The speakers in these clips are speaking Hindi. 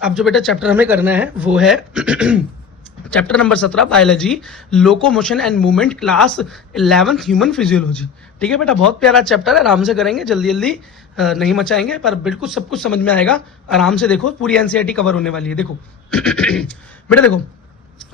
अब जो बेटा चैप्टर हमें करना है वो है chapter number 17 biology, locomotion and movement, class 11th human physiology. ठीक है बेटा, बहुत प्यारा चैप्टर है, आराम से करेंगे, जल्दी जल्दी नहीं मचाएंगे, पर बिल्कुल सब कुछ समझ में आएगा। आराम से देखो, पूरी एनसीईआरटी कवर होने वाली है। देखो बेटा देखो,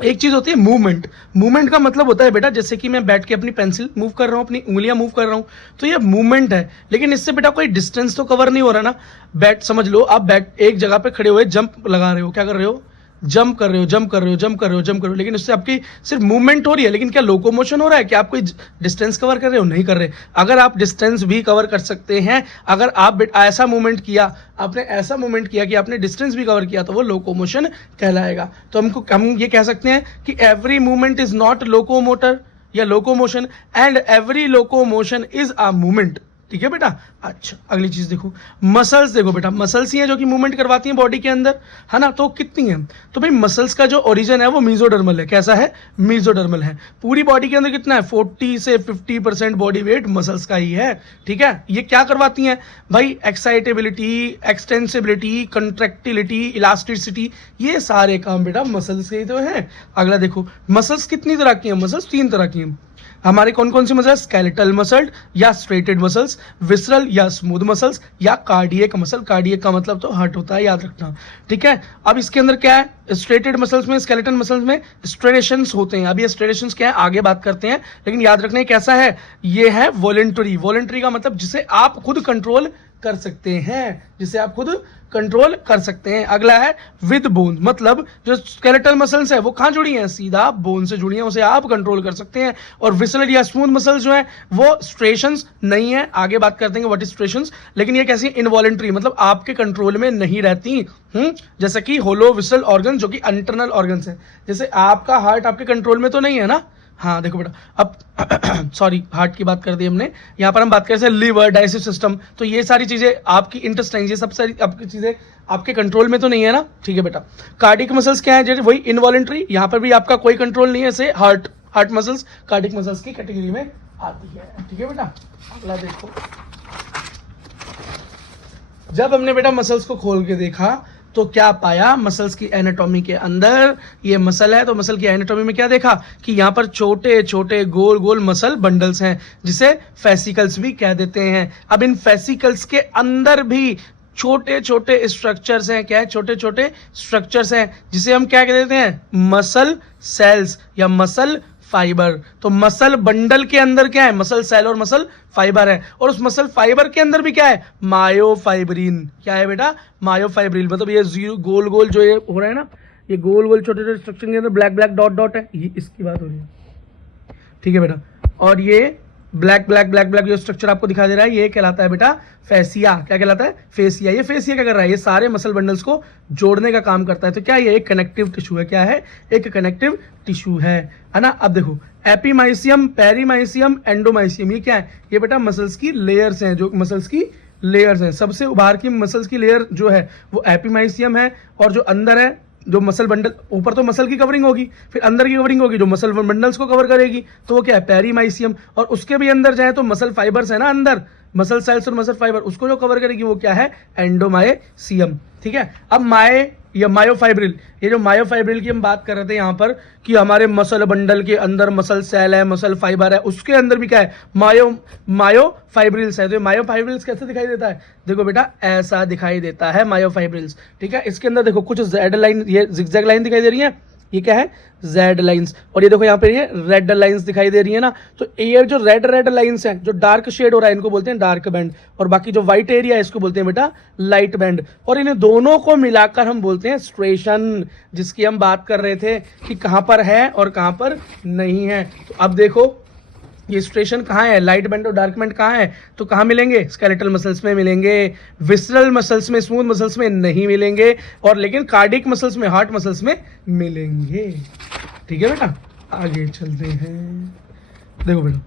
एक चीज होती है मूवमेंट। मूवमेंट का मतलब होता है बेटा, जैसे कि मैं बैठ के अपनी पेंसिल मूव कर रहा हूँ, अपनी उंगलियां मूव कर रहा हूँ, तो ये मूवमेंट है। लेकिन इससे बेटा कोई डिस्टेंस तो कवर नहीं हो रहा ना। बैठ, समझ लो आप बैठ एक जगह पे खड़े हुए जंप लगा रहे हो, क्या कर रहे हो, जंप कर रहे हो, जंप कर रहे हो, जंप कर रहे हो, जंप कर रहे हो, लेकिन उससे आपकी सिर्फ मूवमेंट हो रही है। लेकिन क्या लोकोमोशन हो रहा है? क्या आप कोई डिस्टेंस कवर कर रहे हो? नहीं कर रहे। अगर आप डिस्टेंस भी कवर कर सकते हैं, अगर आप ऐसा मूवमेंट किया, आपने ऐसा मूवमेंट किया कि आपने डिस्टेंस भी कवर किया, तो वो लोकोमोशन कहलाएगा। तो हम ये कह सकते हैं कि every movement is not locomotor या locomotion, and every locomotion is a movement. ठीक है बेटा। अच्छा, अगली चीज देखो, मसल्स। देखो बेटा, मसल्स ही हैं जो कि मूवमेंट करवाती हैं बॉडी के अंदर, है ना। तो कितनी है? तो भाई मसल्स का जो ओरिजिन है वो मीजोडर्मल है। कैसा है? मीजोडर्मल है। पूरी बॉडी के अंदर कितना है? 40 से 50% बॉडी वेट मसल्स का ही है। ठीक है। ये क्या करवाती हैं भाई? एक्साइटेबिलिटी, एक्सटेंसिबिलिटी, कंट्रैक्टिलिटी, इलास्टिसिटी, ये सारे काम बेटा मसल्स के तो हैं। अगला देखो, मसल्स कितनी तरह की हैं? मसल्स 3 तरह की हैं हमारे। कौन कौन सी मसल? स्केलेटल मसल या स्ट्रेटेड मसल्स, विसरल या स्मूथ मसल्स, या कार्डियक मसल। कार्डियक का मतलब तो हार्ट होता है, याद रखना। ठीक है। अब इसके अंदर क्या है? स्ट्रेटेड मसल्स में, स्केलेटल मसल्स में स्ट्रेटेशंस होते हैं। अब ये स्ट्रेटेशंस क्या है आगे बात करते हैं, लेकिन याद रखना है कैसा है ये है वॉलेंटरी। वॉलेंटरी का मतलब जिसे आप खुद कंट्रोल कर सकते हैं, जिसे आप खुद कंट्रोल कर सकते हैं। अगला है विद बोन, मतलब जो स्केलेटल मसल्स है वो कहां जुड़ी हैं? सीधा बोन से जुड़ी हैं, उसे आप कंट्रोल कर सकते हैं। और विसरल या स्मूथ मसल्स जो है वो स्ट्रेशंस नहीं है, आगे बात करते हैं व्हाट इज स्ट्रेशंस। लेकिन ये कैसी इनवॉलेंट्री, मतलब आपके कंट्रोल में नहीं रहती। जैसे कि होलो विसरल ऑर्गन जो कि इंटरनल ऑर्गन्स है। जैसे आपका हार्ट आपके कंट्रोल में तो नहीं है ना। हाँ देखो बेटा, अब सॉरी हार्ट की बात कर दी हमने, यहाँ पर हम बात करें लीवर, डाइजेस्टिव सिस्टम, तो ये सारी चीजें आपकी इंटेस्टाइन, ये सब सारी आपकी चीजें आपके कंट्रोल में तो नहीं है ना। ठीक है बेटा। कार्डिक मसल्स क्या है? जैसे वही इनवॉलेंट्री, यहाँ पर भी आपका कोई कंट्रोल नहीं है, ऐसे हार्ट मसल्स कार्डिक मसल्स की कैटेगरी में आती है। ठीक है बेटा। अगला देखो, जब हमने बेटा मसल्स को खोल के देखा तो क्या पाया? मसल्स की एनाटॉमी के अंदर ये मसल है, तो मसल की एनाटॉमी में क्या देखा कि यहाँ पर छोटे छोटे गोल गोल मसल बंडल्स हैं, जिसे फेसिकल्स भी कह देते हैं। अब इन फेसिकल्स के अंदर भी छोटे छोटे स्ट्रक्चर्स हैं। क्या है? छोटे छोटे स्ट्रक्चर्स हैं, जिसे हम क्या कह देते हैं? मसल सेल्स या मसल फाइबर। तो मसल बंडल के अंदर क्या है? मसल सेल और मसल फाइबर है। और उस मसल फाइबर के अंदर भी क्या है? मायोफाइब्रिन। क्या है बेटा? मायोफाइब्रिन। मतलब ये जीरो गोल गोल जो ये हो रहा है ना, ये गोल गोल छोटे छोटे स्ट्रक्चर के अंदर ब्लैक ब्लैक डॉट डॉट है, ये इसकी बात हो रही है। ठीक है बेटा। और ये ब्लैक ब्लैक ब्लैक ब्लैक जो स्ट्रक्चर आपको दिखा दे रहा है ये कहलाता है बेटा फेसिया। क्या कहलाता है? फेसिया। ये फेसिया क्या कर रहा है? ये सारे मसल बंडल्स को जोड़ने का काम करता है। तो क्या ये एक कनेक्टिव टिश्यू है? क्या है? एक कनेक्टिव टिश्यू है ना। अब देखो, एपीमाइसियम, पेरीमाइसियम, एंडोमाइसियम, ये क्या है? ये बेटा मसल्स की लेयर्स हैं, जो मसल्स की लेयर्स हैं। सबसे उभार की मसल्स की लेयर जो है वो एपीमाइसियम है, और जो अंदर है जो मसल बंडल, ऊपर तो मसल की कवरिंग होगी, फिर अंदर की कवरिंग होगी जो मसल बंडल्स को कवर करेगी, तो वो क्या है? पेरीमाइसियम। और उसके भी अंदर जाए तो मसल फाइबर्स है ना अंदर, मसल सेल्स और मसल फाइबर, उसको जो कवर करेगी वो क्या है? एंडोमाइसियम। ठीक है। अब या मायोफाइब्रिल, ये जो मायोफाइब्रिल की हम बात कर रहे थे यहाँ पर कि हमारे मसल बंडल के अंदर मसल सेल है, मसल फाइबर है, उसके अंदर भी क्या है? मायोफाइब्रिल्स है। तो मायोफाइब्रिल्स कैसे दिखाई देता है? देखो बेटा ऐसा दिखाई देता है मायोफाइब्रिल्स। ठीक है। इसके अंदर देखो कुछ जेड लाइन, ये जिगजैग लाइन दिखाई दे रही है, ये क्या है? Z lines. और ये देखो यहाँ पे ये रेड लाइंस दिखाई दे रही है ना। तो ये जो रेड लाइंस हैं, जो डार्क शेड हो रहा है, इनको बोलते हैं डार्क बैंड, और बाकी जो व्हाइट एरिया है इसको बोलते हैं बेटा लाइट बैंड। और इन दोनों को मिलाकर हम बोलते हैं स्ट्रेशन, जिसकी हम बात कर रहे थे कि कहां पर है और कहां पर नहीं है। तो अब देखो ये स्ट्रेशन कहाँ है? लाइट बैंड और डार्क बैंड कहाँ है? तो कहाँ मिलेंगे? स्केलेटल मसल्स में मिलेंगे, विसरल मसल्स में, स्मूथ मसल्स में नहीं मिलेंगे, और लेकिन कार्डिक मसल्स में, हार्ट मसल्स में मिलेंगे। ठीक है बेटा। आगे चलते हैं। देखो बेटा,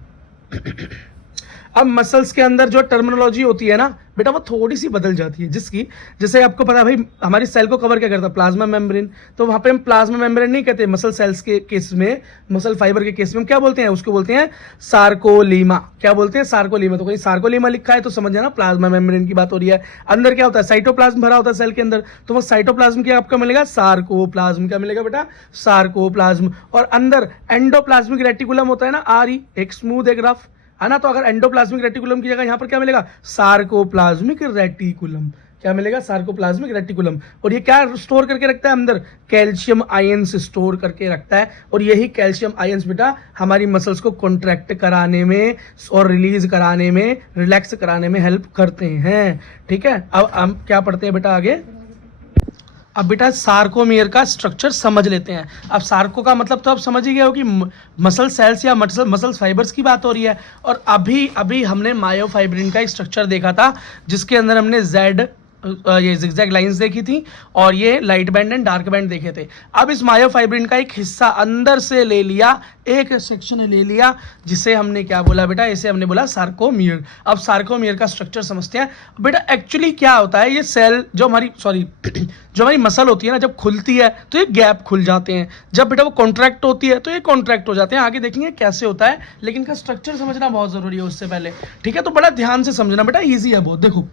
अब मसल्स के अंदर जो टर्मिनोलॉजी होती है ना बेटा वो थोड़ी सी बदल जाती है, जिसकी जैसे आपको पता है भाई हमारी सेल को कवर क्या करता है, प्लाज्मा मेम्ब्रेन। तो वहां पे हम प्लाज्मा मेम्ब्रेन नहीं कहते, मसल सेल्स के केस में, मसल फाइबर के केस में हम क्या बोलते हैं, उसको बोलते हैं सार्कोलीमा। क्या बोलते हैं, सार्कोलीमा। तो कहीं सार्कोलीमा लिखा है तो समझ जाना प्लाज्मा मेम्ब्रेन की बात हो रही है। अंदर क्या होता है, साइटोप्लाज्म भरा होता है सेल के अंदर, तो वो साइटोप्लाज्म क्या आपका मिलेगा, सार्कोप्लाज्म। क्या मिलेगा बेटा, सार्कोप्लाज्म। और अंदर एंडोप्लाज्मिक रेटिकुलम होता है ना, एक स्मूथ एक रफ, है ना। तो अगर एंडोप्लाज्मिक रेटिकुलम की जगह यहां पर क्या मिलेगा, सार्कोप्लाज्मिक रेटिकुलम। क्या मिलेगा, सार्कोप्लाज्मिक रेटिकुलम। और ये क्या स्टोर करके रखता है अंदर, कैल्शियम आयंस स्टोर करके रखता है। और यही कैल्शियम आयंस बेटा हमारी मसल्स को कॉन्ट्रैक्ट कराने में और रिलीज कराने में, रिलैक्स कराने में हेल्प करते हैं। ठीक है, अब हम क्या पढ़ते हैं बेटा आगे। अब बेटा सार्कोमियर का स्ट्रक्चर समझ लेते हैं। अब सार्को का मतलब तो आप समझ ही गए हो कि मसल सेल्स या मसल फाइबर्स की बात हो रही है। और अभी अभी हमने मायोफाइब्रिन का एक स्ट्रक्चर देखा था जिसके अंदर हमने ये जिगजैग लाइंस देखी थी और ये light band and dark band देखे थे। अब इस मायोफाइब्रिन का एक हिस्सा अंदर से ले लिया, एक सेक्शन ले लिया, जिसे हमने क्या बोला बेटा, इसे हमने बोला सार्कोमियर। अब सार्कोमियर का स्ट्रक्चर समझते हैं बेटा। एक्चुअली क्या होता है, ये सेल जो हमारी मसल होती है ना, जब खुलती है तो ये गैप खुल जाते हैं, जब बेटा वो कॉन्ट्रैक्ट होती है तो ये कॉन्ट्रैक्ट हो जाते हैं। आगे देखेंगे कैसे होता है, लेकिन इनका स्ट्रक्चर समझना बहुत जरूरी है उससे पहले। ठीक है, तो बड़ा ध्यान से समझना बेटा, ईजी है बहुत। देखो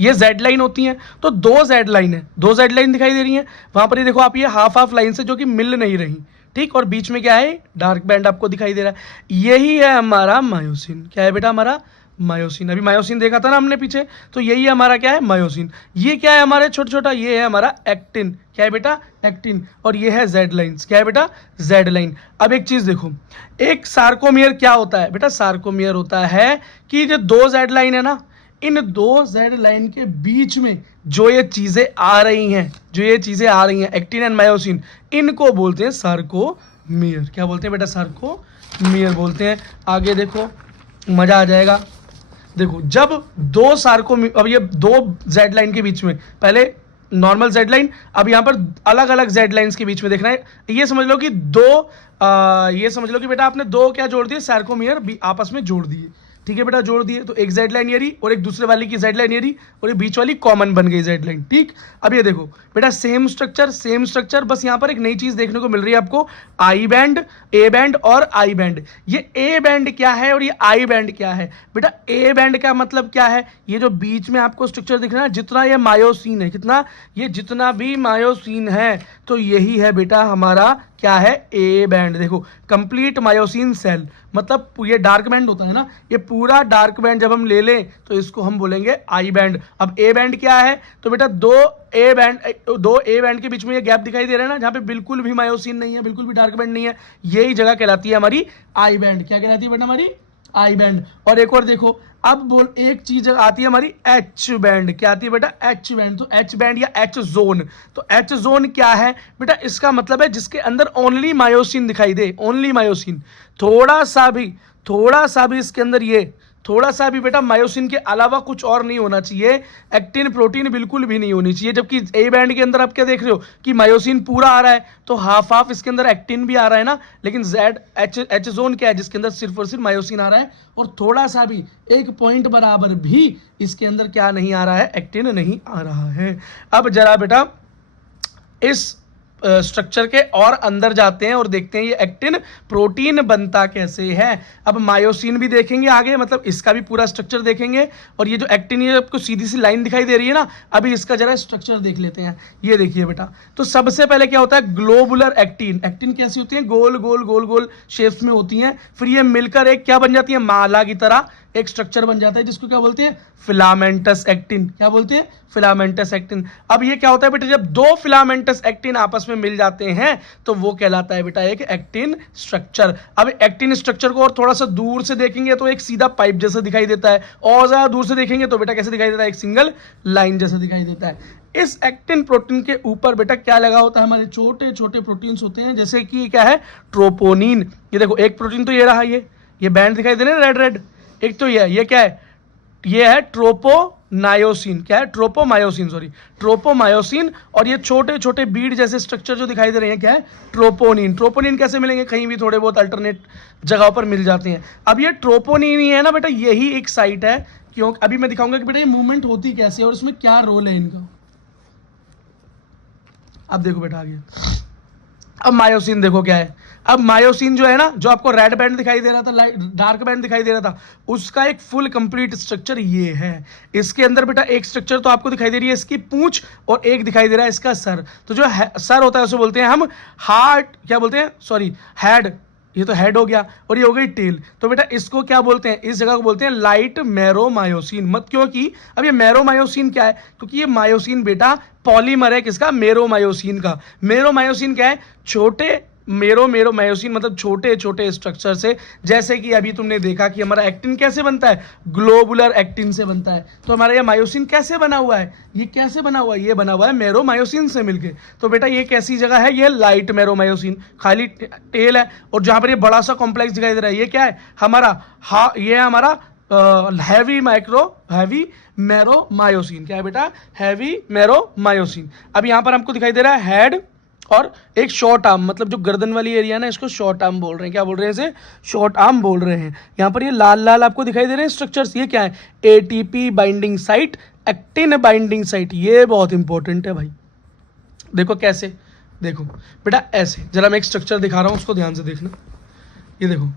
ये जेड लाइन होती है, तो दो जेड लाइन है, दो जेड लाइन दिखाई दे रही है वहां पर। ये देखो आप, ये हाफ लाइन से जो कि मिल नहीं रही, ठीक। और बीच में क्या है, डार्क बैंड आपको दिखाई दे रहा है। यही है हमारा मायोसिन। क्या है बेटा, हमारा मायोसिन। अभी मायोसिन देखा था ना हमने पीछे, तो यही है हमारा क्या है, मायोसिन। ये क्या है हमारे छोटा छोटा, ये है हमारा एक्टिन। क्या है बेटा, एक्टिन। और ये है जेड लाइंस। क्या है बेटा, जेड लाइन। अब एक चीज देखो, एक सार्कोमियर क्या होता है बेटा, सार्कोमियर होता है कि जो दो जेड लाइन है ना, इन दो जेड लाइन के बीच में जो ये चीजें आ रही हैं, एक्टिन एंड मायोसिन, इनको बोलते हैं सार्कोमियर। क्या बोलते हैं बेटा, सार्कोमियर बोलते हैं। आगे देखो मजा आ जाएगा। देखो जब दो अब ये दो जेड लाइन के बीच में, पहले नॉर्मल जेड लाइन, अब यहां पर अलग अलग जेड लाइंस के बीच में देखना है। ये समझ लो कि ये समझ लो कि बेटा आपने दो क्या जोड़ दिए, सार्कोमियर आपस में जोड़ दिए। ठीक है बेटा, जोड़ दिए तो एक जेड लाइन ये रही और एक दूसरे वाली की जेड लाइन ये रही और ये बीच वाली कॉमन बन गई जेड लाइन। ठीक, अब ये देखो बेटा सेम स्ट्रक्चर, बस यहाँ पर एक नई चीज देखने को मिल रही है आपको, आई बैंड, ए बैंड और आई बैंड। ये ए बैंड क्या है और ये आई बैंड क्या है बेटा। ए बैंड का मतलब क्या है, ये जो बीच में आपको स्ट्रक्चर दिख रहा है, जितना ये मायोसिन है, कितना ये जितना भी मायोसिन है, तो यही है बेटा हमारा क्या है, ए बैंड। देखो कंप्लीट मायोसिन सेल, मतलब ये डार्क बैंड होता है ना, ये पूरा डार्क बैंड जब हम ले लें तो इसको हम बोलेंगे आई बैंड। अब ए बैंड क्या है, तो बेटा दो ए बैंड के बीच में ये गैप दिखाई दे रहा है ना, जहां पे बिल्कुल भी मायोसिन नहीं है, बिल्कुल भी डार्क बैंड नहीं है, यही जगह कहलाती है हमारी आई बैंड। क्या कहलाती है बेटा, हमारी आई बैंड। और एक और देखो, अब एक चीज आती है हमारी एच बैंड। क्या आती है बेटा, एच बैंड। तो एच बैंड या एच जोन, तो एच जोन क्या है बेटा, इसका मतलब है जिसके अंदर ओनली मायोसिन दिखाई दे, ओनली मायोसिन। थोड़ा सा भी इसके अंदर ये थोड़ा सा भी बेटा मायोसिन के अलावा कुछ और नहीं होना चाहिए, एक्टिन प्रोटीन बिल्कुल भी नहीं होनी चाहिए। जबकि ए बैंड के अंदर आप क्या देख रहे हो कि मायोसिन पूरा आ रहा है, तो हाफ इसके अंदर एक्टिन भी आ रहा है ना, लेकिन एच जोन क्या है, जिसके अंदर सिर्फ और सिर्फ मायोसिन आ रहा है और थोड़ा सा भी एक पॉइंट बराबर भी इसके अंदर क्या नहीं आ रहा है, एक्टिन नहीं आ रहा है। अब जरा बेटा इस स्ट्रक्चर के और अंदर जाते हैं और देखते हैं ये एक्टिन प्रोटीन बनता कैसे है। अब मायोसिन भी देखेंगे आगे, मतलब इसका भी पूरा स्ट्रक्चर देखेंगे। और ये जो एक्टिन, ये आपको सीधी सी लाइन दिखाई दे रही है ना, अभी इसका जरा स्ट्रक्चर देख लेते हैं। ये देखिए बेटा, तो सबसे पहले क्या होता है, ग्लोबुलर एक्टिन। एक्टिन कैसी होती है, गोल गोल शेप्स में होती हैं। फिर ये मिलकर एक क्या बन जाती है, माला की तरह एक स्ट्रक्चर बन जाता है, जिसको क्या बोलते हैं, फिलामेंटस एक्टिन। क्या बोलते हैं, फिलामेंटस एक्टिन। अब ये क्या होता है बेटा, जब दो फिलामेंटस एक्टिन आपस में मिल जाते हैं तो वो कहलाता है बेटा एक एक्टिन स्ट्रक्चर। अब एक्टिन स्ट्रक्चर को और थोड़ा सा दूर से देखेंगे तो एक सीधा पाइप जैसा दिखाई देता है, और ज्यादा दूर से देखेंगे तो बेटा कैसे दिखाई देता है, एक सिंगल लाइन जैसा दिखाई देता है। इस एक्टिन प्रोटीन के ऊपर बेटा क्या लगा होता है, हमारे छोटे छोटे प्रोटीन्स होते हैं, जैसे कि क्या है, ट्रोपोनिन। ये देखो एक प्रोटीन तो ये रहा, ये बैंड दिखाई दे रहा है रेड। एक तो ये क्या है, ये है ट्रोपोनिन। नायोसिन, क्या है, ट्रोपोमायोसिन, सॉरी ट्रोपोमायोसिन। और ये छोटे छोटे बीड जैसे स्ट्रक्चर जो दिखाई दे रहे हैं क्या है, ट्रोपोनिन। ट्रोपोनिन कैसे मिलेंगे, कहीं भी थोड़े बहुत अल्टरनेट जगहों पर मिल जाते हैं। अब ये ट्रोपोनिन ही है ना बेटा, यही एक साइट है, क्यों अभी मैं दिखाऊंगा कि बेटा ये मूवमेंट होती कैसे है और इसमें क्या रोल है इनका। अब देखो बेटा आगे, अब मायोसिन देखो क्या है। अब मायोसिन जो है ना, जो आपको रेड बैंड दिखाई दे रहा था, डार्क बैंड दिखाई दे रहा था, उसका एक फुल कंप्लीट स्ट्रक्चर ये है। इसके अंदर बेटा एक स्ट्रक्चर तो आपको दिखाई दे रही है इसकी पूंछ, और एक दिखाई दे रहा है इसका सर। तो जो सर होता है उसे बोलते हैं हम हार्ट, क्या बोलते हैं, सॉरी हेड, ये तो हेड हो गया, और ये हो गई टेल। तो बेटा इसको क्या बोलते हैं, इस जगह को बोलते हैं लाइट मैरोमायोसिन। मत क्योंकि अब ये मैरोमायोसिन क्या है, क्योंकि ये मायोसिन बेटा पॉलीमर है किसका, मेरोमायोसिन का। मेरोमायोसिन क्या है, छोटे मेरोमायोसिन मतलब छोटे छोटे स्ट्रक्चर से, जैसे कि अभी तुमने देखा कि हमारा एक्टिन कैसे बनता है, ग्लोबुलर एक्टिन से बनता है। तो हमारा ये मायोसिन कैसे बना हुआ है, ये कैसे बना हुआ है, ये बना हुआ है मेरोमायोसिन से मिलके। तो बेटा ये कैसी जगह है, ये लाइट मेरोमायोसिन, खाली टेल है। और जहां पर ये बड़ा सा कॉम्प्लेक्स दिखाई दे रहा है, ये क्या है हमारा, ये हमारा हैवी मैरोमायोसिन। क्या है बेटा, हैवी मैरोमायोसिन। अब यहां पर हमको दिखाई दे रहा है हेड और एक शॉर्ट आर्म, मतलब जो गर्दन वाली एरिया ना, इसको शॉर्ट आर्म बोल रहे हैं। क्या बोल रहे हैं इसे, शॉर्ट आर्म बोल रहे हैं। यहाँ पर ये लाल लाल आपको दिखाई दे रहे हैं स्ट्रक्चर्स, ये क्या है, ATP binding site, actin binding site. ये बहुत इंपॉर्टेंट है भाई। देखो कैसे, देखो बेटा ऐसे, जरा मैं एक स्ट्रक्चर दिखा रहा हूँ, उसको ध्यान से देखना। ये देखो,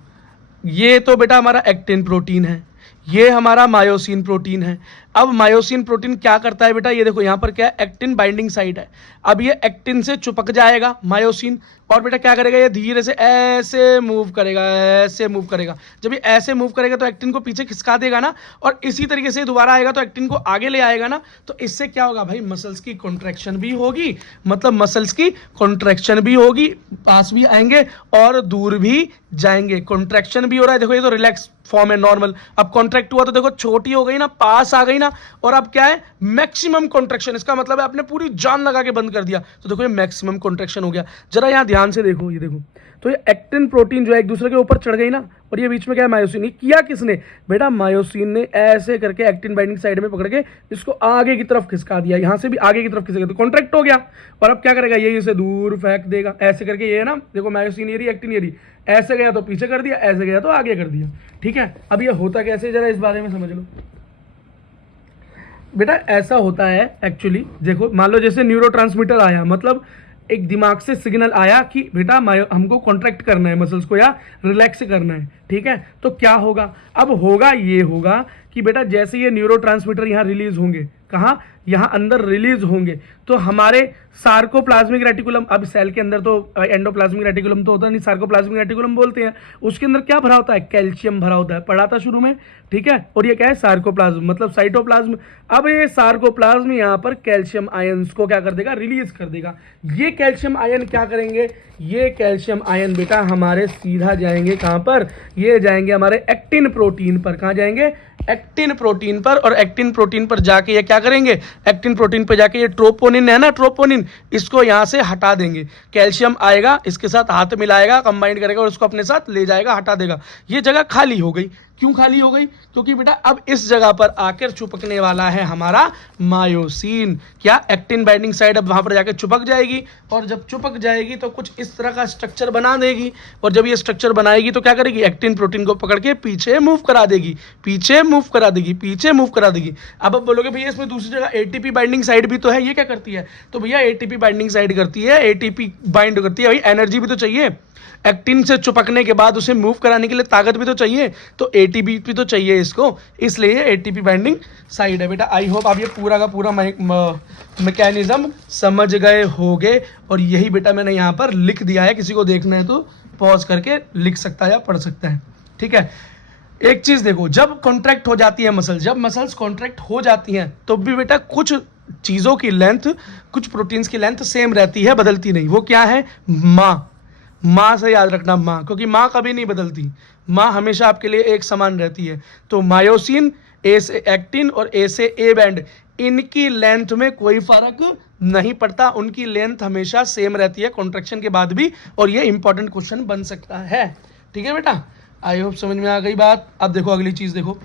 ये तो बेटा हमारा एक्टिन प्रोटीन है, ये हमारा मायोसिन प्रोटीन है। अब मायोसिन प्रोटीन क्या करता है बेटा, ये देखो यहाँ पर क्या है, एक्टिन बाइंडिंग साइट है। अब ये एक्टिन से चिपक जाएगा मायोसिन, और बेटा क्या करेगा, ये धीरे से ऐसे मूव करेगा, ऐसे मूव करेगा। जब ये ऐसे मूव करेगा तो एक्टिन को पीछे खिसका देगा ना, और इसी तरीके से दोबारा आएगा तो एक्टिन को आगे ले आएगा ना। तो इससे क्या होगा भाई, मसल्स की कॉन्ट्रैक्शन भी होगी, मतलब मसल्स की कॉन्ट्रैक्शन भी होगी, पास भी आएंगे और दूर भी जाएंगे। कॉन्ट्रैक्शन भी हो रहा है, देखो ये तो रिलैक्स फॉर्म है नॉर्मल। अब कॉन्ट्रैक्ट हुआ तो देखो छोटी हो गई ना, पास आ गई ना, और अब क्या है, मैक्सिमम कॉन्ट्रैक्शन। इसका मतलब है आपने पूरी जान लगा के बंद कर दिया, तो देखो ये मैक्सिमम कॉन्ट्रैक्शन हो गया। जरा यहाँ ध्यान से देखो, ये देखो, तो ये एक्टिन प्रोटीन जो है एक दूसरे के ऊपर चढ़ गई ना, और ये बीच में क्या है, मायोसिन। ये किया किसने बेटा, मायोसिन ने ऐसे करके एक्टिन बाइंडिंग साइड में पकड़ के इसको आगे की तरफ खिसका दिया, यहां से भी आगे की तरफ खिसका, तो कॉन्ट्रैक्ट हो गया। और अब क्या करेगा, ये इसे दूर फेंक देगा, ऐसे करके। ये ना देखो, मायोसिन एरी, एक्टिन एरी, ऐसे गया तो पीछे कर दिया, ऐसे गया तो आगे कर दिया। ठीक है, अब ये होता कैसे, जरा इस बारे में समझ लो बेटा। ऐसा होता है एक्चुअली, देखो मान लो जैसे न्यूरोट्रांसमीटर आया, मतलब एक दिमाग से सिग्नल आया कि बेटा हमको कॉन्ट्रैक्ट करना है मसल्स को, या रिलैक्स करना है। ठीक है, तो क्या होगा, अब होगा ये होगा कि बेटा जैसे ये न्यूरोट्रांसमीटर यहाँ रिलीज होंगे, कहाँ, यहाँ अंदर रिलीज होंगे, तो हमारे सार्कोप्लाज्मिक रेटिकुलम, अब सेल के अंदर तो एंडोप्लाज्मिक रेटिकुलम तो होता नहीं, सार्कोप्लाज्मिक रेटिकुलम बोलते हैं, उसके अंदर क्या भरा होता है, कैल्शियम भरा होता है, पढ़ा था शुरू में। ठीक है, और ये क्या है, सार्कोप्लाज्म मतलब साइटोप्लाज्म। अब ये सार्कोप्लाज्म यहाँ पर कैल्शियम आयंस को क्या कर देगा, रिलीज कर देगा। ये कैल्शियम आयन क्या करेंगे, ये कैल्शियम आयन बेटा हमारे सीधा जाएंगे कहाँ पर, ये जाएंगे हमारे एक्टिन प्रोटीन पर। कहाँ जाएंगे, एक्टिन प्रोटीन पर। और एक्टिन प्रोटीन पर जाके ये क्या करेंगे, एक्टिन प्रोटीन पर जाके ये ट्रोपोनिन है ना, ट्रोपोनिन, इसको यहाँ से हटा देंगे। कैल्शियम आएगा, इसके साथ हाथ मिलाएगा, कंबाइंड करेगा और उसको अपने साथ ले जाएगा, हटा देगा। ये जगह खाली हो गई। क्यों खाली हो गई, क्योंकि बेटा अब इस जगह पर आकर चिपकने वाला है हमारा मायोसिन। क्या, एक्टिन बाइंडिंग साइड अब वहां पर जाकर चिपक जाएगी, और जब चिपक जाएगी तो कुछ इस तरह का स्ट्रक्चर बना देगी। और जब ये स्ट्रक्चर बनाएगी तो क्या करेगी, एक्टिन प्रोटीन को पकड़ के पीछे मूव करा देगी, पीछे मूव करा देगी, पीछे मूव करा देगी। अब बोलोगे भैया इसमें दूसरी जगह एटीपी बाइंडिंग साइड भी तो है, ये क्या करती है, तो भैया एटीपी बाइंडिंग साइड करती है, एटीपी बाइंड करती है, भाई एनर्जी भी तो चाहिए। एक्टिन से चिपकने के बाद उसे मूव कराने के लिए ताकत भी तो चाहिए, तो एटीपी भी तो चाहिए इसको, इसलिए एटीपी बाइंडिंग साइड है बेटा। आई होप आप ये पूरा का पूरा मैकेनिज्म समझ गए होगे, और यही बेटा मैंने यहाँ पर लिख दिया है। किसी को देखना है तो पॉज करके लिख सकता है या पढ़ सकता है। ठीक है, एक चीज देखो, जब कॉन्ट्रैक्ट हो जाती है मसल, जब मसल्स कॉन्ट्रैक्ट हो जाती हैं तो भी बेटा कुछ चीजों की लेंथ, कुछ प्रोटीन्स की लेंथ सेम रहती है, बदलती नहीं। वो क्या है, माँ से याद रखना, माँ, क्योंकि माँ कभी नहीं बदलती, माँ हमेशा आपके लिए एक समान रहती है। तो मायोसिन, ए से एक्टिन और ए से ए बैंड, इनकी लेंथ में कोई फर्क नहीं पड़ता, उनकी लेंथ हमेशा सेम रहती है कॉन्ट्रैक्शन के बाद भी। और ये इंपॉर्टेंट क्वेश्चन बन सकता है। ठीक है बेटा, आई होप समझ में आ गई बात। अब देखो अगली चीज देखो,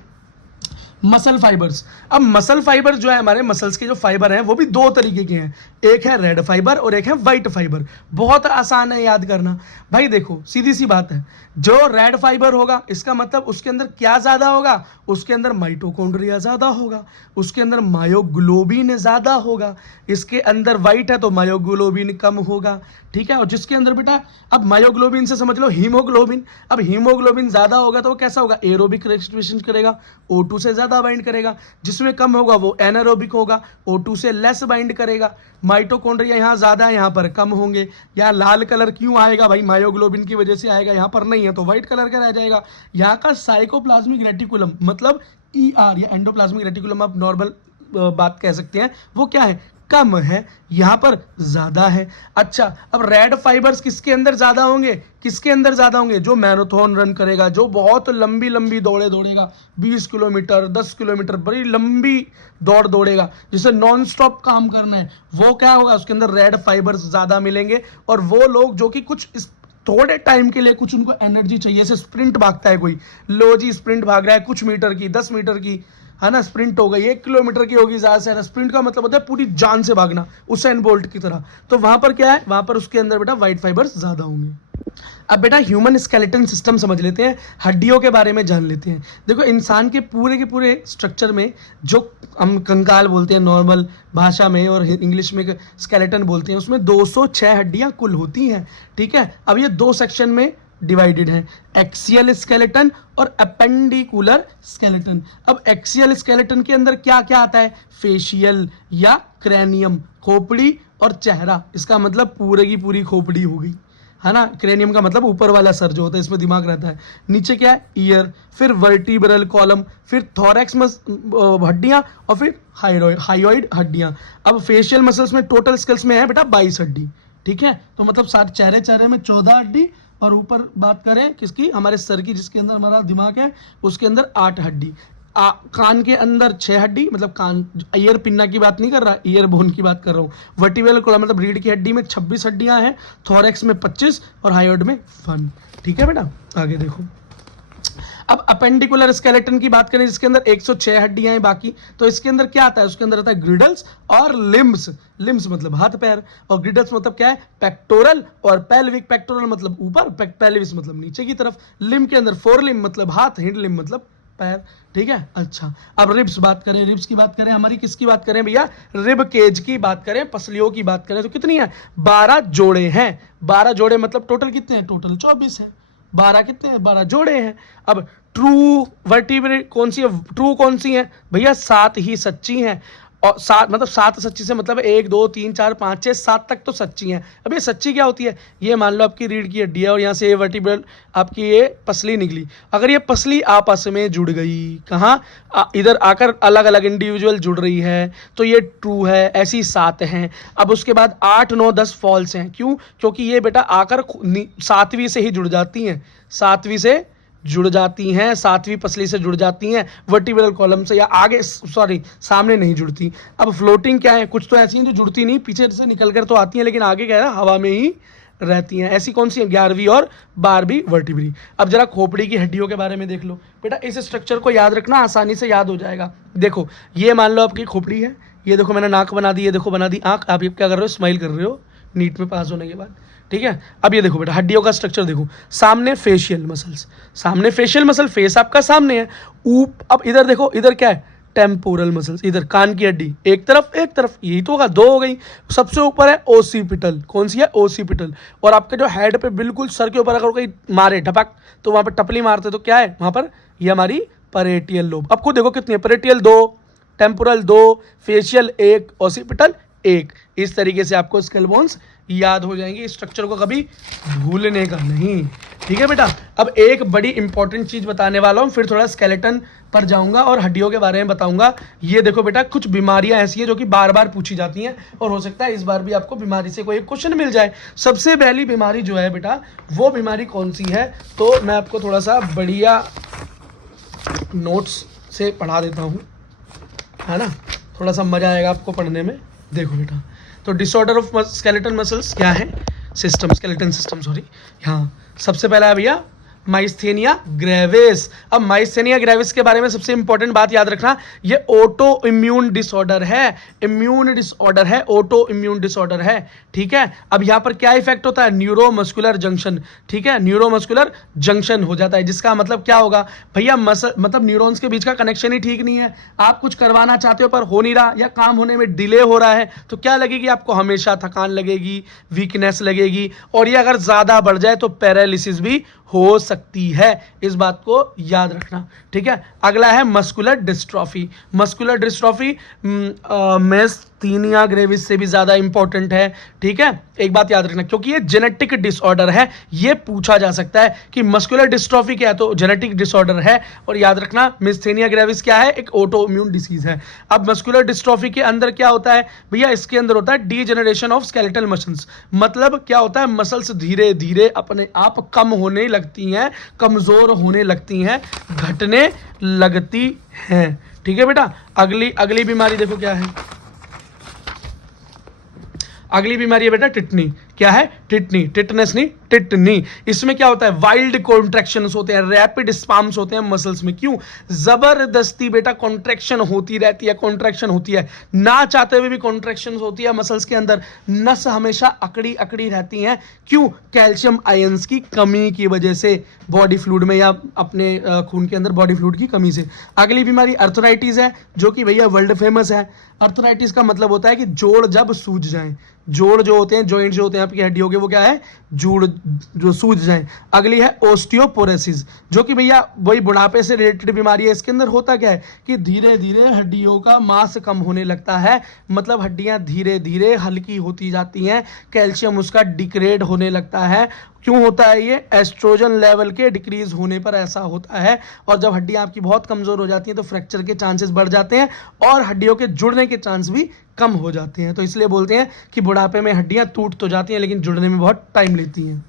मसल फाइबर्स। अब मसल फाइबर जो है हमारे मसल्स के जो फाइबर हैं वो भी दो तरीके के हैं, एक है रेड फाइबर और एक है व्हाइट फाइबर। बहुत आसान है याद करना भाई। देखो सीधी सी बात है, जो रेड फाइबर होगा इसका मतलब उसके अंदर क्या ज्यादा होगा, उसके अंदर माइटोकॉन्ड्रिया ज्यादा होगा, उसके अंदर मायोग्लोबिन ज्यादा होगा। इसके अंदर व्हाइट है तो मायोग्लोबिन कम होगा, ठीक है। और जिसके अंदर बेटा, अब मायोग्लोबिन से समझ लो हीमोग्लोबिन, अब हीमोग्लोबिन ज्यादा होगा तो वो कैसा होगा, एरोबिक रेस्पिरेशन करेगा, O2 से ज्यादा बाइंड करेगा। जिसमें कम होगा वो एनारोबिक होगा, O2 से लेस बाइंड करेगा। माइटोकॉन्ड्रिया यहाँ ज्यादा है, यहाँ पर कम होंगे। यहाँ लाल कलर क्यों आएगा भाई, मायोग्लोबिन की वजह से आएगा, यहाँ पर नहीं है तो व्हाइट कलर का रह जाएगा। यहाँ का साइकोप्लाज्मिक रेटिकुलम मतलब ER या एंडोप्लाज्मिक रेटिकुलम आप नॉर्मल बात कह सकते हैं, वो क्या है, कम है, यहाँ पर ज्यादा है। अच्छा, अब रेड फाइबर्स किसके अंदर ज्यादा होंगे, किसके अंदर ज्यादा होंगे, जो मैराथन रन करेगा, जो बहुत लंबी लंबी दौड़े दौड़ेगा, 20 किलोमीटर 10 किलोमीटर बड़ी लंबी दौड़ दौड़ेगा, जिसे नॉन स्टॉप काम करना है, वो क्या होगा, उसके अंदर रेड फाइबर्स ज्यादा मिलेंगे। और वो लोग जो कि कुछ थोड़े टाइम के लिए कुछ उनको एनर्जी चाहिए, जैसे स्प्रिंट भागता है कोई, लो जी स्प्रिंट भाग रहा है कुछ मीटर की, 10 मीटर की, है ना, स्प्रिंट हो गई 1 किलोमीटर की होगी ज्यादा से ज्यादा। स्प्रिंट का मतलब होता है पूरी जान से भागना, उसेन बोल्ट की तरह। तो वहां पर क्या है, वहां पर उसके अंदर बेटा व्हाइट फाइबर्स ज्यादा होंगे। अब बेटा ह्यूमन स्केलेटन सिस्टम समझ लेते हैं, हड्डियों के बारे में जान लेते हैं। देखो इंसान के पूरे स्ट्रक्चर में, जो हम कंकाल बोलते हैं नॉर्मल भाषा में और इंग्लिश में स्केलेटन बोलते हैं, उसमें 206 हड्डियां कुल होती हैं, ठीक है। अब ये दो सेक्शन में डिवाइडेड है, एक्सियल स्केलेटन और अपेंडिकुलर स्केलेटन। अब एक्सियल स्केलेटन के अंदर क्या क्या आता है, फेशियल या क्रेनियम, खोपड़ी और चेहरा, इसका मतलब पूरे की पूरी खोपड़ी हो गई, है ना। क्रेनियम का मतलब ऊपर वाला सर जो होता है, इसमें दिमाग रहता है। नीचे क्या है, ईयर, फिर वर्टिब्रल कॉलम, फिर थोरैक्स हड्डियां, और फिर हाइयोइड हड्डियां। अब फेशियल मसल्स में टोटल स्केल्स में है बेटा 22 हड्डी, ठीक है। तो मतलब सारे चेहरे में 14 हड्डी, और ऊपर बात करें किसकी, हमारे सर की, जिसके अंदर हमारा दिमाग है, उसके अंदर 8 हड्डी। कान के अंदर 6 हड्डी, मतलब कान, ईयर पिन्ना की बात नहीं कर रहा, ईयर बोन की बात कर रहा हूँ। वर्टिब्रल कॉलम मतलब रीढ़ की हड्डी में 26 हड्डियां हैं, थोरैक्स में 25 और हाइयोइड में 1, ठीक है बेटा। आगे देखो, अब अपेंडिकुलर स्केलेटन की बात करें, जिसके अंदर 106 हड्डियां हैं बाकी, तो इसके अंदर क्या आता है, उसके अंदर आता है ग्रिडल्स और लिम्स। लिम्स मतलब हाथ पैर, और ग्रिडल्स मतलब क्या है, पेक्टोरल, और पेल्विक, पेक्टोरल मतलब ऊपर, पेल्विस मतलब नीचे की तरफ। लिम के अंदर फोर लिम मतलब हाथ, हिंड लिम मतलब पैर, ठीक है। अच्छा, अब रिब्स बात करें, रिब्स की बात करें, हमारी किसकी बात करें भैया, रिब केज की बात करें, पसलियों की बात करें, तो कितनी है, 12 जोड़े हैं। 12 जोड़े मतलब टोटल कितने हैं, टोटल 24 है। 12 कितने हैं, 12 जोड़े हैं। अब ट्रू वर्टिब्रे कौन सी है, ट्रू कौन सी है भैया, 7 ही सच्ची हैं। और 7 मतलब 7 सच्ची से मतलब 1 2 3 4 5 6 7 तक तो सच्ची हैं। अब ये सच्ची क्या होती है, ये मान लो आपकी रीढ़ की हड्डी है और यहाँ से ये वर्टिब्रल आपकी ये पसली निकली, अगर ये पसली आपस में जुड़ गई, कहाँ, इधर आकर अलग अलग इंडिविजुअल जुड़ रही है, तो ये ट्रू है, ऐसी 7 हैं। अब उसके बाद 8 9 10 फॉल्स हैं, क्यों, क्योंकि ये बेटा आकर 7वीं से ही जुड़ जाती हैं, 7वीं से जुड़ जाती हैं, 7वीं पसली से जुड़ जाती हैं, वर्टिब्रल कॉलम से, या आगे सॉरी सामने नहीं जुड़ती। अब फ्लोटिंग क्या है, कुछ तो ऐसी हैं जो जुड़ती नहीं, पीछे से निकल कर तो आती हैं, लेकिन आगे क्या है, हवा में ही रहती हैं। ऐसी कौन सी है, 11वीं और 12वीं वर्टिब्री। अब जरा खोपड़ी की हड्डियों के बारे में देख लो बेटा, इस स्ट्रक्चर को याद रखना, आसानी से याद हो जाएगा। देखो ये मान लो आपकी खोपड़ी है, ये देखो मैंने नाक बना दी, ये देखो बना दी आँख, आप ये क्या कर रहे हो, स्माइल कर रहे हो नीट में पास होने के बाद, ठीक है। अब ये देखो बेटा हड्डियों का स्ट्रक्चर देखो, सामने फेशियल मसल्स, सामने फेशियल मसल, फेस आपका सामने है। अब इधर देखो, इधर क्या है, टेम्पोरल मसल्स, इधर कान की हड्डी, एक तरफ, यही तो होगा, 2 हो गई। सबसे ऊपर है ओसिपिटल, कौन सी है, ओसिपिटल। और आपके जो हेड पे बिल्कुल सर के ऊपर अगर कोई मारे ढपक, तो वहां पर टपली मारते तो क्या है वहां पर, ये हमारी परेटियल लोब। अब खुद देखो कितनी है, परेटियल 2, टेम्पोरल 2, फेशियल 1, ओसिपिटल 1। इस तरीके से आपको स्केल बोन्स याद हो जाएंगे, इस स्ट्रक्चर को कभी भूलने का नहीं, ठीक है बेटा। अब एक बड़ी इंपॉर्टेंट चीज बताने वाला हूं, फिर थोड़ा स्केलेटन पर जाऊंगा और हड्डियों के बारे में बताऊंगा। ये देखो बेटा, कुछ बीमारियां ऐसी हैं जो कि बार बार पूछी जाती हैं, और हो सकता है इस बार भी आपको बीमारी से कोई क्वेश्चन मिल जाए। सबसे पहली बीमारी जो है बेटा, वो बीमारी कौन सी है, तो मैं आपको थोड़ा सा बढ़िया नोट्स से पढ़ा देता हूँ, है ना, थोड़ा सा मजा आएगा आपको पढ़ने में। देखो बेटा, तो डिसऑर्डर ऑफ स्केलेटन मसल्स क्या है, सिस्टम, स्केलेटन सिस्टम, सॉरी। हाँ, सबसे पहला है भैया माइस्थेनिया ग्रेविस। अब माइस्थेनिया ग्रेविस के बारे में सबसे इंपॉर्टेंट बात याद रखना, ये ऑटो इम्यून डिसऑर्डर है, इम्यून डिसऑर्डर है, ऑटो इम्यून डिसऑर्डर है, ठीक है। अब यहां पर क्या इफेक्ट होता है, न्यूरोमस्कुलर जंक्शन, ठीक है, न्यूरोमस्कुलर जंक्शन हो जाता है, जिसका मतलब क्या होगा भैया, मतलब न्यूरॉन्स के बीच का कनेक्शन ही ठीक नहीं है, आप कुछ करवाना चाहते हो पर हो नहीं रहा, या काम होने में डिले हो रहा है, तो क्या लगेगी आपको, हमेशा थकान लगेगी, वीकनेस लगेगी, और ये अगर ज्यादा बढ़ जाए तो पैरालिसिस भी हो सकती है, इस बात को याद रखना, ठीक है। अगला है muscular dystrophy. Muscular dystrophy myasthenia gravis से भी ज्यादा इंपॉर्टेंट है, ठीक है। एक बात याद रखना, क्योंकि ये जेनेटिक डिसऑर्डर है, ये पूछा जा सकता है कि मस्कुलर डिस्ट्रॉफी क्या है, तो जेनेटिक डिसऑर्डर है, और याद रखना माइस्थेनिया ग्रेविस क्या है, एक ऑटो इम्यून डिसीज है। अब मस्कुलर डिस्ट्रॉफी के अंदर क्या होता है भैया, इसके अंदर होता है डीजेनरेशन ऑफ स्केलेटल मसल्स, मतलब क्या होता है, मसल्स धीरे धीरे अपने आप कम होने लगती हैं, कमजोर होने लगती हैं, घटने लगती हैं, ठीक है बेटा। अगली बीमारी देखो क्या है, अगली बीमारी है बेटा टिटनी। क्या है, टिटनी, टिटनेस नहीं, टिटनी। इसमें क्या होता है, वाइल्ड कॉन्ट्रैक्शंस होते हैं, रैपिड स्पाम्स होते हैं मसल्स में। क्यों, जबरदस्ती बेटा कॉन्ट्रैक्शन होती रहती है, कॉन्ट्रैक्शन होती है, ना चाहते हुए भी कॉन्ट्रैक्शन होती है मसल्स के अंदर, नस हमेशा अकड़ी अकड़ी रहती हैं। क्यों, कैल्शियम आयंस की कमी की वजह से, बॉडी फ्लूइड में या अपने खून के अंदर बॉडी फ्लूइड की कमी से। अगली बीमारी अर्थराइटिस है, जो कि भैया वर्ल्ड फेमस है। अर्थराइटिस का मतलब होता है कि जोड़ जब सूज जाएं, जोड़ जो होते हैं, जॉइंट जो होते हैं आपकी हड्डियों के, वो क्या है, जोड़ जो सूज जाएं। अगली है ओस्टियोपोरोसिस, जो कि भैया वही बुढ़ापे से रिलेटेड बीमारी है। इसके अंदर होता क्या है कि धीरे धीरे हड्डियों का मास कम होने लगता है, मतलब हड्डियां धीरे धीरे हल्की होती जाती हैं, कैल्शियम उसका डिग्रेड होने लगता है। क्यों होता है ये, एस्ट्रोजन लेवल के डिक्रीज होने पर ऐसा होता है। और जब हड्डियां आपकी बहुत कमजोर हो जाती हैं तो फ्रैक्चर के चांसेस बढ़ जाते हैं, और हड्डियों के जुड़ने के चांस भी कम हो जाते हैं। तो इसलिए बोलते हैं कि बुढ़ापे में हड्डियां टूट तो जाती हैं लेकिन जुड़ने में बहुत टाइम लेती हैं।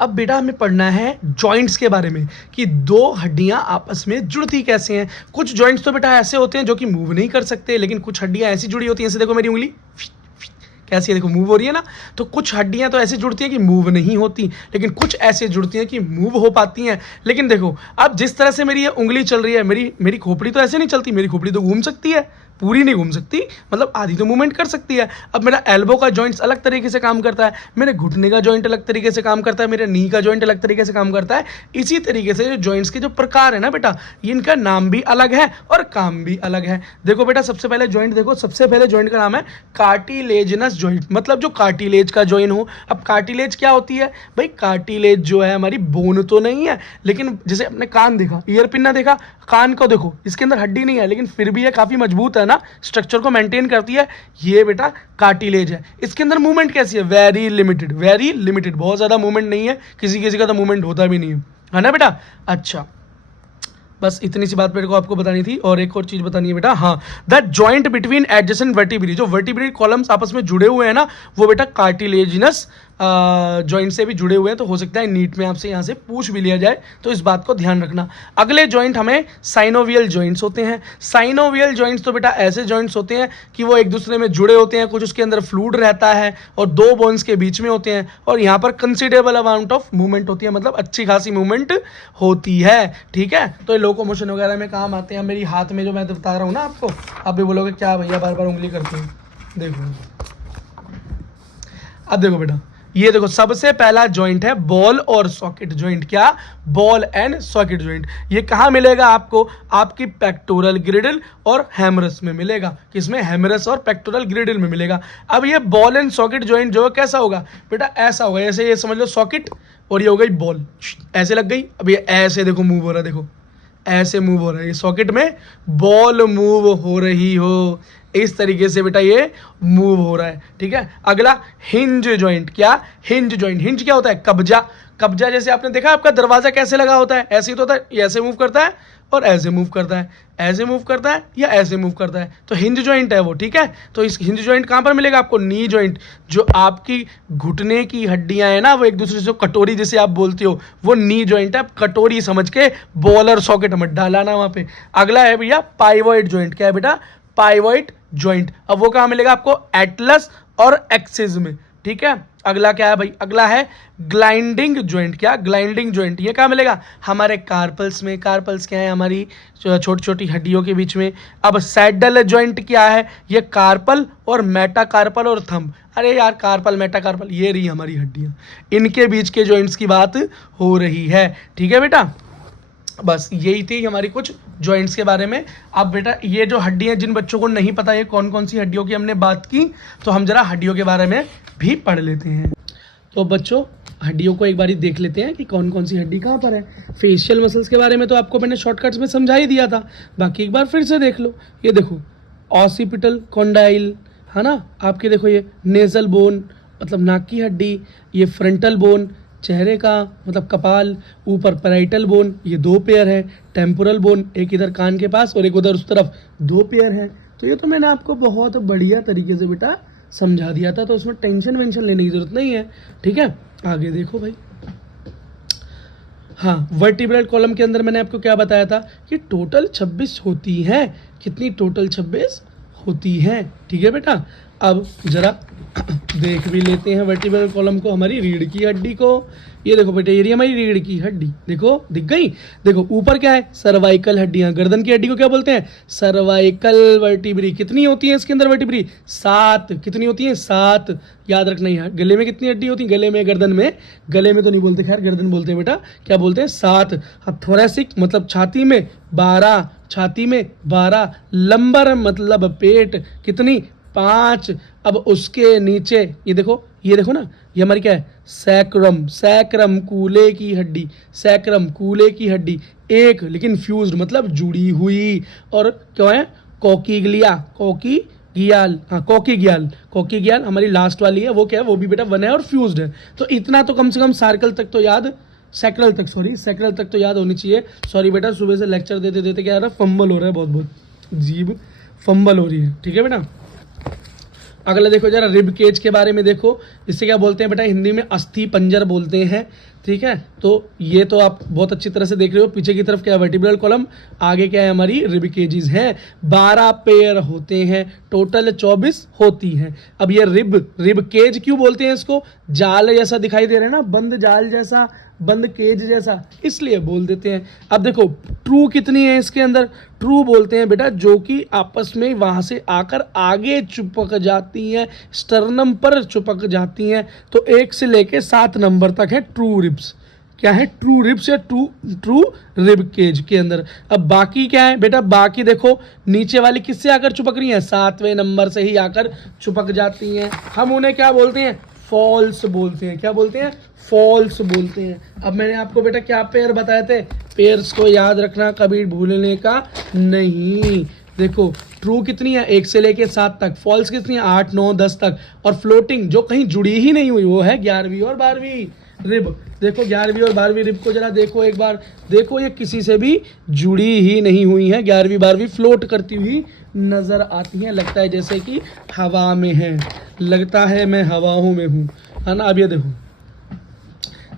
अब बेटा हमें पढ़ना है जॉइंट्स के बारे में, कि दो हड्डियां आपस में जुड़ती कैसे हैं। कुछ जॉइंट्स तो बेटा ऐसे होते हैं जो कि मूव नहीं कर सकते, लेकिन कुछ हड्डियां ऐसी जुड़ी होती हैं, जैसे देखो मेरी उंगली कैसी है, देखो मूव हो रही है ना। तो कुछ हड्डियां तो ऐसी जुड़ती हैं कि मूव नहीं होती, लेकिन कुछ ऐसे जुड़ती हैं कि मूव हो पाती हैं। लेकिन देखो अब जिस तरह से मेरी ये उंगली चल रही है, मेरी खोपड़ी तो ऐसे नहीं चलती, मेरी खोपड़ी तो घूम सकती है, पूरी नहीं घूम सकती, मतलब आधी तो मूवमेंट कर सकती है। अब मेरा एल्बो का जॉइंट्स अलग तरीके से काम करता है, मेरे घुटने का जॉइंट अलग तरीके से काम करता है, मेरे नी का जॉइंट अलग तरीके से काम करता है। इसी तरीके से जो जॉइंट्स के जो प्रकार है ना बेटा, इनका नाम भी अलग है और काम भी अलग है। देखो बेटा सबसे पहले जॉइंट देखो, सबसे पहले जॉइंट का नाम है कार्टिलेजिनस जॉइंट, मतलब जो कार्टिलेज का जॉइंट हो। अब कार्टिलेज क्या होती है भाई, कार्टिलेज जो है हमारी बोन तो नहीं है, लेकिन जैसे अपने कान देखा, ईयर पिन ना देखा, कान को देखो, इसके अंदर हड्डी नहीं है लेकिन फिर भी ये काफी मजबूत है ना, स्ट्रक्चर को मेंटेन करती है, ये बेटा कार्टिलेज है। इसके अंदर मूवमेंट कैसी है, वेरी लिमिटेड, वेरी लिमिटेड, बहुत ज्यादा मूवमेंट नहीं है, किसी किसी का तो मूवमेंट होता भी नहीं है ना बेटा। अच्छा बस इतनी सी बात मेरे को आपको बतानी थी। और एक और चीज बतानी है बेटा, हाँ, the joint between adjacent vertebrae, जो वर्टिब्री कॉलम्स आपस में जुड़े हुए हैं ना, वो बेटा कार्टिलेजिनस जॉइंट से भी जुड़े हुए हैं। तो हो सकता है नीट में आपसे यहाँ से पूछ भी लिया जाए, तो इस बात को ध्यान रखना। अगले जॉइंट हमें साइनोवियल जॉइंट्स होते हैं। साइनोवियल जॉइंट्स तो बेटा ऐसे जॉइंट्स होते हैं कि वो एक दूसरे में जुड़े होते हैं, कुछ उसके अंदर फ्लूइड रहता है और दो बोन्स के बीच में होते हैं, और यहाँ पर कंसिडरेबल अमाउंट ऑफ मूवमेंट होती है, मतलब अच्छी खासी मूवमेंट होती है, ठीक है। तो ये लोकोमोशन वगैरह में काम आते हैं। मेरी हाथ में जो मैं बता रहा हूँ ना आपको, आप भी बोलोगे क्या भैया बार बार उंगली करते हो, देखो अब देखो बेटा, ये देखो सबसे पहला जॉइंट है बॉल और सॉकेट जॉइंट। क्या, बॉल एंड सॉकेट जॉइंट। ये कहाँ मिलेगा आपको, आपकी पेक्टोरल ग्रिडल और हेमरस में मिलेगा। किसमें, हेमरस और पेक्टोरल ग्रिडल में मिलेगा। अब ये बॉल एंड सॉकेट जॉइंट जो है कैसा होगा बेटा, ऐसा होगा, ऐसे ये समझ लो सॉकेट, और ये हो गई बॉल, ऐसे लग गई। अब ये ऐसे देखो मूव हो रहा है, देखो ऐसे मूव हो रहा है, ये सॉकेट में बॉल मूव हो रही हो, इस तरीके से बेटा ये मूव हो रहा है, ठीक है। अगला हिंज जॉइंट। क्या, हिंज जॉइंट। हिंज क्या होता है, कब्जा। कब्जा जैसे आपने देखा आपका दरवाजा कैसे लगा होता है, ऐसे ही तो होता है, ऐसे मूव करता है और ऐसे मूव करता है, ऐसे मूव करता है या ऐसे मूव करता है, तो हिंज जॉइंट है वो, ठीक है। तो इस हिंज जॉइंट कहाँ पर मिलेगा आपको, नी जॉइंट। जो आपकी घुटने की हड्डियां है ना, वो एक दूसरे से कटोरी जिसे आप बोलते हो, वो नी जॉइंट है। आप कटोरी समझ के बॉल और सॉकेट मत डालाना वहां पे। अगला है भैया पाइवॉइड जॉइंट। क्या है बेटा, पाइवॉइड जॉइंट। अब वो कहाँ मिलेगा आपको, एटलस और एक्सिस में, ठीक है। अगला क्या है भाई, अगला है ग्लाइंडिंग ज्वाइंट। क्या, ग्लाइंडिंग ज्वाइंट, ये कहाँ मिलेगा, हमारे कार्पल्स में। कार्पल्स क्या है, हमारी छोटी छोटी हड्डियों के बीच में। अब सैडल ज्वाइंट क्या है, ये कार्पल और मेटाकार्पल और थंब। अरे यार, कार्पल मेटाकार्पल ये रही हमारी हड्डियाँ, इनके बीच के ज्वाइंट्स की बात हो रही है। ठीक है बेटा, बस यही थी हमारी कुछ जॉइंट्स के बारे में। अब बेटा ये जो हड्डियाँ, जिन बच्चों को नहीं पता ये कौन कौन सी हड्डियों की हमने बात की, तो हम जरा हड्डियों के बारे में भी पढ़ लेते हैं। तो बच्चों हड्डियों को एक बारी देख लेते हैं कि कौन कौन सी हड्डी कहाँ पर है। फेशियल मसल्स के बारे में तो आपको मैंने शॉर्टकट्स में समझा ही दिया था, बाकी एक बार फिर से देख लो। ये देखो ऑसिपिटल कॉन्डाइल है ना, आपके देखो ये नेजल बोन मतलब नाक की हड्डी, ये फ्रंटल बोन चेहरे का मतलब कपाल, ऊपर पैराइटल बोन ये 2 पेयर है, टेम्पोरल बोन एक इधर कान के पास और एक उधर उस तरफ 2 पेयर है। तो ये तो मैंने आपको बहुत बढ़िया तरीके से बेटा समझा दिया था, तो उसमें टेंशन वेंशन लेने की जरूरत नहीं है। ठीक है, आगे देखो भाई। हाँ, वर्टिब्रल कॉलम के अंदर मैंने आपको क्या बताया था कि टोटल 26 होती हैं। कितनी, टोटल 26 होती हैं। ठीक है बेटा, अब जरा देख भी लेते हैं वर्टिब्रल कॉलम को, हमारी रीढ़ की हड्डी को। ये देखो बेटा, ये रही हमारी रीढ़ की हड्डी, देखो दिख गई। देखो ऊपर क्या है, सर्वाइकल हड्डियां। गर्दन की हड्डी को क्या बोलते हैं, सर्वाइकल वर्टिब्री। कितनी होती है इसके अंदर वर्टिब्री, 7। कितनी होती है, 7, याद रखना ही है। गले में कितनी हड्डी होती है, गले में, गर्दन में, गले में तो नहीं बोलते, खैर गर्दन बोलते हैं बेटा, क्या बोलते हैं, 7। अब थोरेसिक मतलब छाती में 12, छाती में 12, लंबर मतलब पेट कितनी, 5। अब उसके नीचे ये देखो ना, ये हमारी क्या है, सैक्रम। सैक्रम कूले की हड्डी, सैक्रम कूले की हड्डी 1, लेकिन फ्यूज्ड मतलब जुड़ी हुई। और क्या है, कोकीग्लिया, कोकीगियाल, हाँ कोकीगियाल, कोकीगियाल हमारी लास्ट वाली है, वो क्या है, वो भी बेटा 1 है और फ्यूज्ड है। तो इतना तो कम से कम सर्कल तक तो याद, सैक्रल तक तो याद होनी चाहिए। सॉरी बेटा, सुबह से लेक्चर देते देते क्या हो रहा है, फंबल हो रहा है, बहुत जीभ फंबल हो रही है। ठीक है बेटा, अगला देखो जरा रिब केज के बारे में देखो। इससे क्या बोलते हैं बेटा, हिंदी में अस्थि पंजर बोलते हैं। ठीक है, तो ये तो आप बहुत अच्छी तरह से देख रहे हो। पीछे की तरफ क्या है, वर्टिब्रल कॉलम, आगे क्या है, हमारी रिब केजेस हैं। 12 पेयर होते हैं, टोटल 24 होती हैं। अब ये रिब केज क्यों बोलते हैं इसको, जाल जैसा दिखाई दे रहा है ना, बंद जाल जैसा, बंद केज जैसा, इसलिए बोल देते हैं। अब देखो ट्रू कितनी है इसके अंदर, ट्रू बोलते हैं बेटा जो कि आपस में वहां से आकर आगे चिपक जाती हैं, स्टर्नम पर चिपक जाती हैं। तो 1 से लेके 7 नंबर तक है ट्रू रिब्स। क्या है, ट्रू रिब्स या ट्रू रिब केज के अंदर। अब बाकी क्या है बेटा, बाकी देखो नीचे वाली किससे आकर चिपक रही है, 7वें नंबर से ही आकर चिपक जाती हैं। हम उन्हें क्या बोलते हैं, फॉल्स बोलते हैं। क्या बोलते हैं, फॉल्स बोलते हैं। अब मैंने आपको बेटा क्या पेयर बताए थे, पेयर्स को याद रखना, कभी भूलने का नहीं। देखो ट्रू कितनी है, 1 से लेके 7 तक, फॉल्स कितनी है, 8, 9, 10 तक, और फ्लोटिंग जो कहीं जुड़ी ही नहीं हुई वो है 11वीं और 12वीं रिब। देखो 11वीं और 12वीं रिब को जरा देखो एक बार, देखो ये किसी से भी जुड़ी ही नहीं हुई है, 11वीं 12वीं फ्लोट करती हुई नजर आती हैं। लगता है जैसे कि हवा में है, लगता है मैं हवाओं में हूँ, है ना। अब ये देखो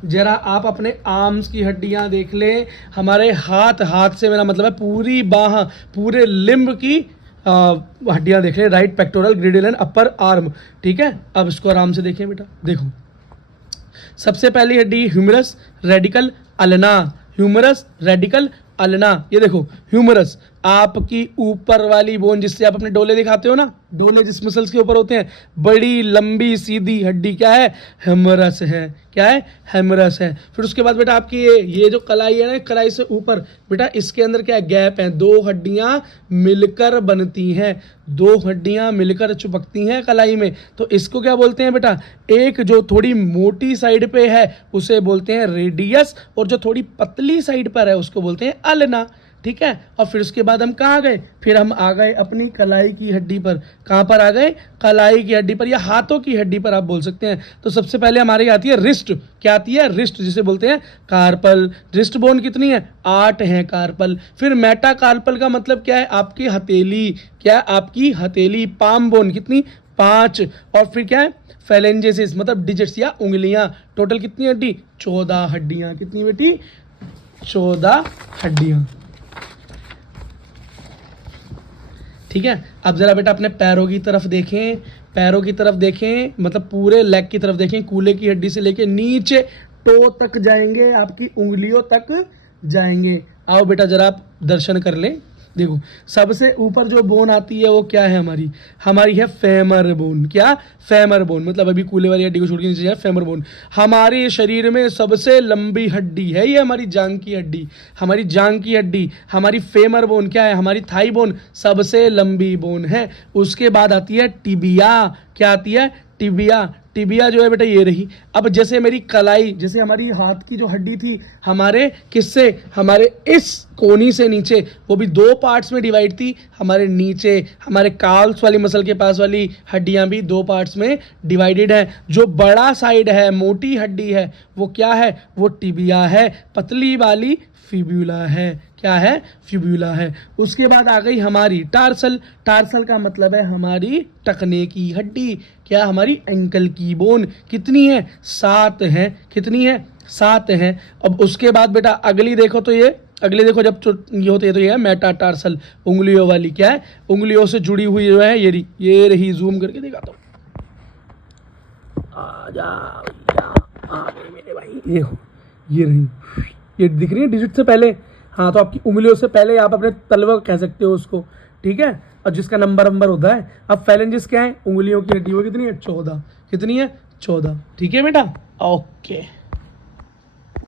जरा आप अपने आर्म्स की हड्डियां देख लें, हमारे हाथ से मेरा मतलब है पूरी बाह, पूरे लिम्ब की हड्डियां देख लें, right pectoral, girdle and upper arm. ठीक है, अब इसको आराम से देखें बेटा। देखो सबसे पहली हड्डी humerus radical ulna, humerus radical ulna. ये देखो ह्यूमरस आपकी ऊपर वाली बोन, जिससे आप अपने डोले दिखाते हो ना, डोले जिस मसल्स के ऊपर होते हैं, बड़ी लंबी सीधी हड्डी क्या है, हेमरस है। क्या है, हेमरस है। फिर उसके बाद बेटा आपकी ये जो कलाई है ना, कलाई से ऊपर बेटा इसके अंदर क्या है, गैप है, 2 हड्डियां मिलकर बनती हैं, 2 हड्डियां मिलकर चिपकती हैं कलाई में। तो इसको क्या बोलते हैं बेटा, एक जो थोड़ी मोटी साइड पे है उसे बोलते हैं रेडियस, और जो थोड़ी पतली साइड पर है उसको बोलते हैं अल्ना। ठीक है, और फिर उसके बाद हम कहाँ गए, फिर हम आ गए अपनी कलाई की हड्डी पर। कहाँ पर आ गए, कलाई की हड्डी पर या हाथों की हड्डी पर आप बोल सकते हैं। तो सबसे पहले हमारी आती है रिस्ट। क्या आती है, रिस्ट, जिसे बोलते हैं कार्पल। रिस्ट बोन कितनी है, 8 है कार्पल। फिर मेटा कार्पल का मतलब क्या है, आपकी हथेली। क्या, आपकी हथेली, पाम बोन कितनी, 5। और फिर क्या है, फेलेंजेसिस मतलब डिजिट्स या उंगलियां। टोटल कितनी हड्डी, 14 हड्डियां। कितनी बेटी, 14 हड्डियां। ठीक है, अब जरा बेटा अपने पैरों की तरफ देखें। पैरों की तरफ देखें, मतलब पूरे लेग की तरफ देखें, कूल्हे की हड्डी से लेके नीचे टो तक जाएंगे, आपकी उंगलियों तक जाएंगे। आओ बेटा जरा आप दर्शन कर लें। देखो सबसे ऊपर जो बोन आती है वो क्या है हमारी, हमारी है फेमर बोन। क्या, फेमर बोन, मतलब अभी कूल्हे वाली हड्डी को छोड़ के नीचे है फेमर बोन। हमारे शरीर में सबसे लंबी हड्डी है ये हमारी जांग की हड्डी, हमारी जांग की हड्डी, हमारी फेमर बोन क्या है, हमारी थाई बोन सबसे लंबी बोन है। उसके बाद आती है टिबिया। क्या आती है, टिबिया। टिबिया जो है बेटा ये रही। अब जैसे मेरी कलाई, जैसे हमारी हाथ की जो हड्डी थी हमारे किससे, हमारे इस कोनी से नीचे, वो भी दो पार्ट्स में डिवाइड थी। हमारे नीचे हमारे काल्स वाली मसल के पास वाली हड्डियां भी दो पार्ट्स में डिवाइडेड है। जो बड़ा साइड है, मोटी हड्डी है, वो क्या है, वो टिबिया है। पतली वाली फिब्यूला है। क्या है, फिब्यूला है। उसके बाद आ गई हमारी टार्सल। टार्सल का मतलब है हमारी टखने की हड्डी। क्या, हमारी एंकल की बोन। कितनी है, 7 है। कितनी है, 7 है। अब उसके बाद बेटा अगली देखो तो ये, अगले देखो जब ये होती है तो ये है मेटाटार्सल, उंगलियों वाली। क्या है, उंगलियों से जुड़ी हुई जो है ये रही, जूम करके दिखाता हूँ। आ जा आ गए मेरे भाई, ये रही, ये दिख रही है डिजिट से पहले। हाँ, तो आपकी उंगलियों से पहले आप अपने तलवा कह सकते हो उसको, ठीक है। और जिसका नंबर होता है। अब फेलेंजिस क्या है, उंगलियों की हड्डी, वो कितनी है, 14। कितनी है, 14। ठीक है बेटा, ओके।